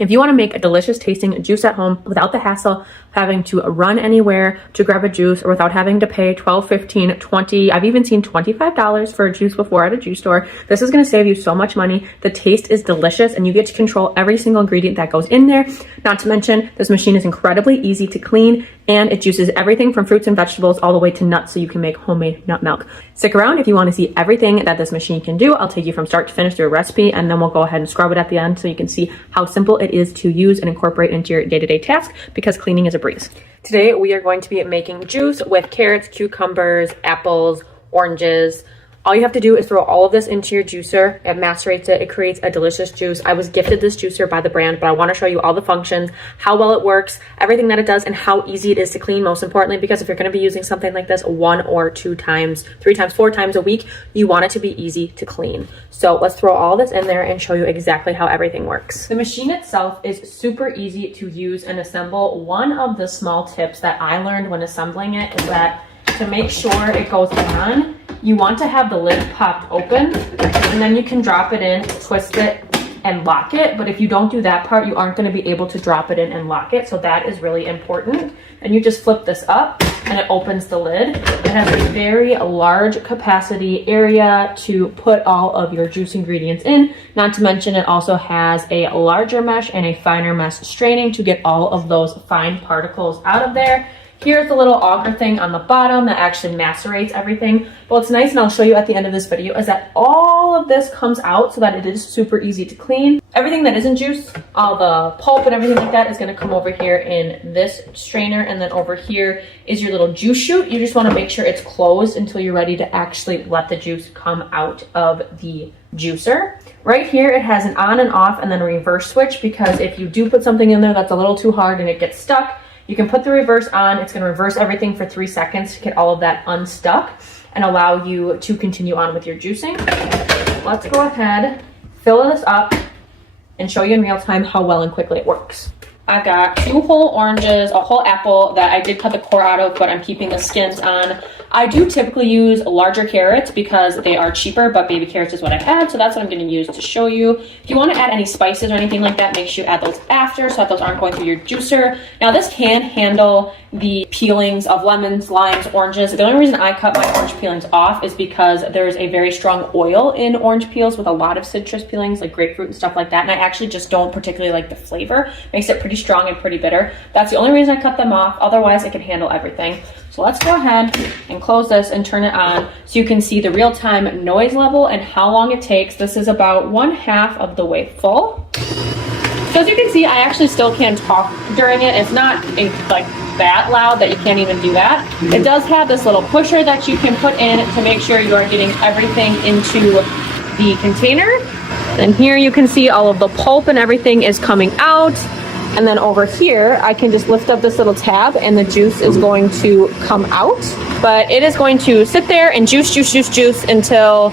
If you want to make a delicious tasting juice at home without the hassle of having to run anywhere to grab a juice, or without having to pay $12, $15, $20, I've even seen $25 for a juice before at a juice store, this is going to save you so much money. The taste is delicious and you get to control every single ingredient that goes in there. Not to mention, this machine is incredibly easy to clean and it juices everything from fruits and vegetables all the way to nuts, so you can make homemade nut milk. Stick around if you want to see everything that this machine can do. I'll take you from start to finish through a recipe, and then we'll go ahead and scrub it at the end so you can see how simple it is to use and incorporate into your day-to-day task, because cleaning is a breeze. Today we are going to be making juice with carrots, cucumbers, apples, oranges. All you have to do is throw all of this into your juicer. It macerates it. It creates a delicious juice. I was gifted this juicer by the brand, but I want to show you all the functions, how well it works, everything that it does, and how easy it is to clean, most importantly, because if you're going to be using something like this 1 or 2 times, 3 times, 4 times a week, you want it to be easy to clean. So let's throw all this in there and show you exactly how everything works. The machine itself is super easy to use and assemble. One of the small tips that I learned when assembling it is that to make sure it goes on, you want to have the lid popped open, and then you can drop it in, twist it, and lock it. But if you don't do that part, you aren't going to be able to drop it in and lock it. So that is really important. And you just flip this up and it opens the lid. It has a very large capacity area to put all of your juice ingredients in. Not to mention, it also has a larger mesh and a finer mesh straining to get all of those fine particles out of there. Here's the little auger thing on the bottom that actually macerates everything. But what's nice, and I'll show you at the end of this video, is that all of this comes out so that it is super easy to clean. Everything that isn't juice, all the pulp and everything like that, is going to come over here in this strainer. And then over here is your little juice chute. You just want to make sure it's closed until you're ready to actually let the juice come out of the juicer. Right here, it has an on and off and then a reverse switch, because if you do put something in there that's a little too hard and it gets stuck, you can put the reverse on. It's going to reverse everything for 3 seconds to get all of that unstuck and allow you to continue on with your juicing. Let's go ahead, fill this up, and show you in real time how well and quickly it works. I've got 2 whole oranges, a whole apple that I did cut the core out of, but I'm keeping the skins on. I do typically use larger carrots because they are cheaper, but baby carrots is what I had, so that's what I'm going to use to show you. If you want to add any spices or anything like that, make sure you add those after so that those aren't going through your juicer. Now, this can handle the peelings of lemons, limes, oranges. The only reason I cut my orange peelings off is because there's a very strong oil in orange peels with a lot of citrus peelings like grapefruit and stuff like that, and I actually just don't particularly like the flavor. Makes it pretty strong and pretty bitter. That's the only reason I cut them off. Otherwise, it can handle everything. So let's go ahead and close this and turn it on so you can see the real-time noise level and how long it takes. This is about 1/2 of the way full. So as you can see, I actually still can talk during it. It's not like that loud that you can't even do that. It does have this little pusher that you can put in to make sure you are getting everything into the container. And here you can see all of the pulp and everything is coming out. And then over here, I can just lift up this little tab and the juice is going to come out. But it is going to sit there and juice until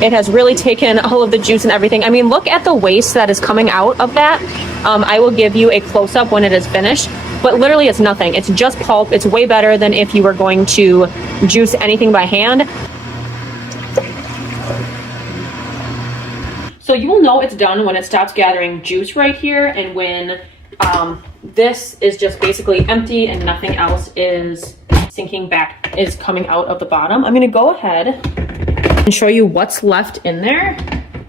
it has really taken all of the juice and everything. I mean, look at the waste that is coming out of that. I will give you a close-up when it is finished. But literally, it's nothing. It's just pulp. It's way better than if you were going to juice anything by hand. So you will know it's done when it stops gathering juice right here, and when this is just basically empty and nothing else is sinking back, is coming out of the bottom. I'm going to go ahead and show you what's left in there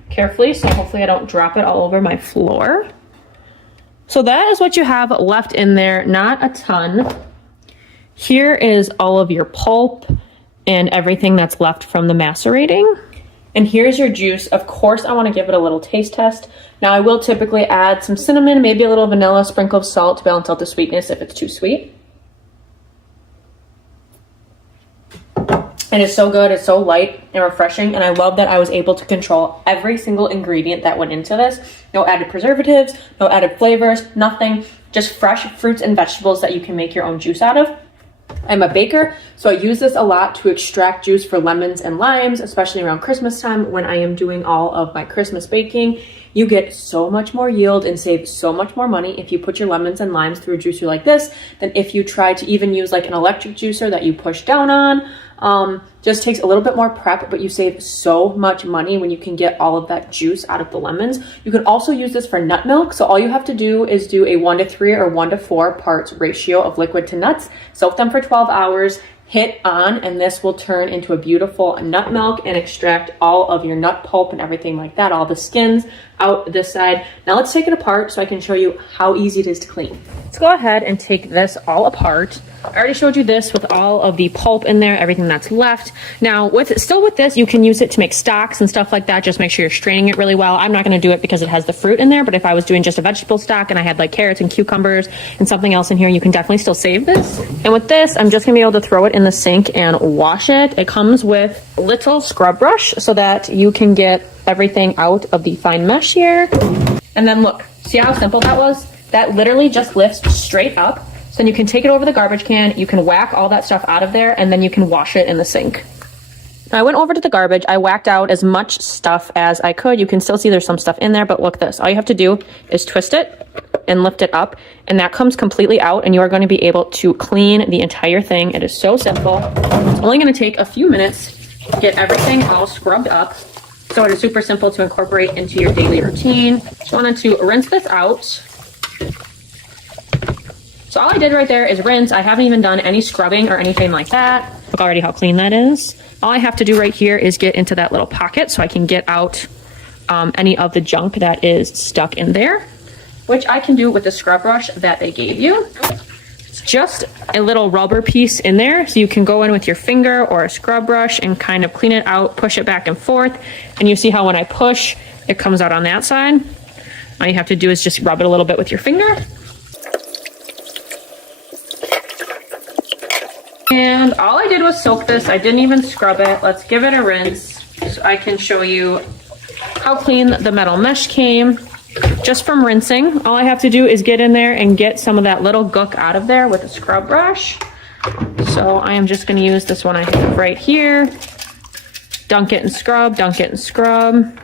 carefully, so hopefully I don't drop it all over my floor. So that is what you have left in there, not a ton. Here is all of your pulp and everything that's left from the macerating. And here's your juice. Of course, I want to give it a little taste test. Now, I will typically add some cinnamon, maybe a little vanilla, sprinkle of salt to balance out the sweetness if it's too sweet. It is so good. It's so light and refreshing, and I love that I was able to control every single ingredient that went into this. No added preservatives, no added flavors, nothing. Just fresh fruits and vegetables that you can make your own juice out of. I'm a baker, so I use this a lot to extract juice for lemons and limes, especially around Christmas time when I am doing all of my Christmas baking. You get so much more yield and save so much more money if you put your lemons and limes through a juicer like this than if you try to even use like an electric juicer that you push down on. Just takes a little bit more prep, but you save so much money when you can get all of that juice out of the lemons. You can also use this for nut milk. So all you have to do is do a 1-to-3 or 1-to-4 parts ratio of liquid to nuts, soak them for 12 hours, hit on, and this will turn into a beautiful nut milk and extract all of your nut pulp and everything like that, all the skins out this side. Now let's take it apart so I can show you how easy it is to clean. Let's go ahead and take this all apart. I already showed you this with all of the pulp in there, everything that's left. Now with this, you can use it to make stocks and stuff like that. Just make sure you're straining it really well. I'm not going to do it because it has the fruit in there, but if I was doing just a vegetable stock and I had like carrots and cucumbers and something else in here, you can definitely still save this. And with this, I'm just gonna be able to throw it in the sink and wash it. It comes with a little scrub brush so that you can get everything out of the fine mesh here. And then look, see how simple that was? That literally just lifts straight up. So then you can take it over the garbage can, you can whack all that stuff out of there, and then you can wash it in the sink. Now I went over to the garbage, I whacked out as much stuff as I could. You can still see there's some stuff in there, but look this. All you have to do is twist it and lift it up, and that comes completely out, and you are going to be able to clean the entire thing. It is so simple. It's only going to take a few minutes to get everything all scrubbed up. So it is super simple to incorporate into your daily routine. Just wanted to rinse this out. So all I did right there is rinse. I haven't even done any scrubbing or anything like that. Look already how clean that is. All I have to do right here is get into that little pocket so I can get out any of the junk that is stuck in there, which I can do with the scrub brush that they gave you. It's just a little rubber piece in there, so you can go in with your finger or a scrub brush and kind of clean it out, push it back and forth. And you see how when I push, it comes out on that side. All you have to do is just rub it a little bit with your finger. And all I did was soak this. I didn't even scrub it. Let's give it a rinse so I can show you how clean the metal mesh came just from rinsing. All I have to do is get in there and get some of that little gook out of there with a scrub brush. So I am just going to use this one I have right here. Dunk it and scrub, dunk it and scrub.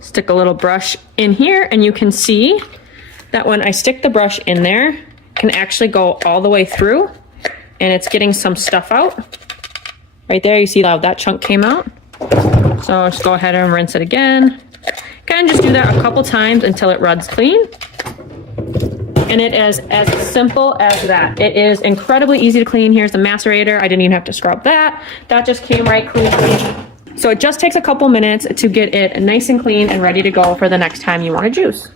Stick a little brush in here, and you can see that when I stick the brush in there, it can actually go all the way through. And it's getting some stuff out. Right there, you see how that chunk came out. So just go ahead and rinse it again. Kind of just do that a couple times until it runs clean. And it is as simple as that. It is incredibly easy to clean. Here's the macerator. I didn't even have to scrub that. That just came right clean. So it just takes a couple minutes to get it nice and clean and ready to go for the next time you want to juice.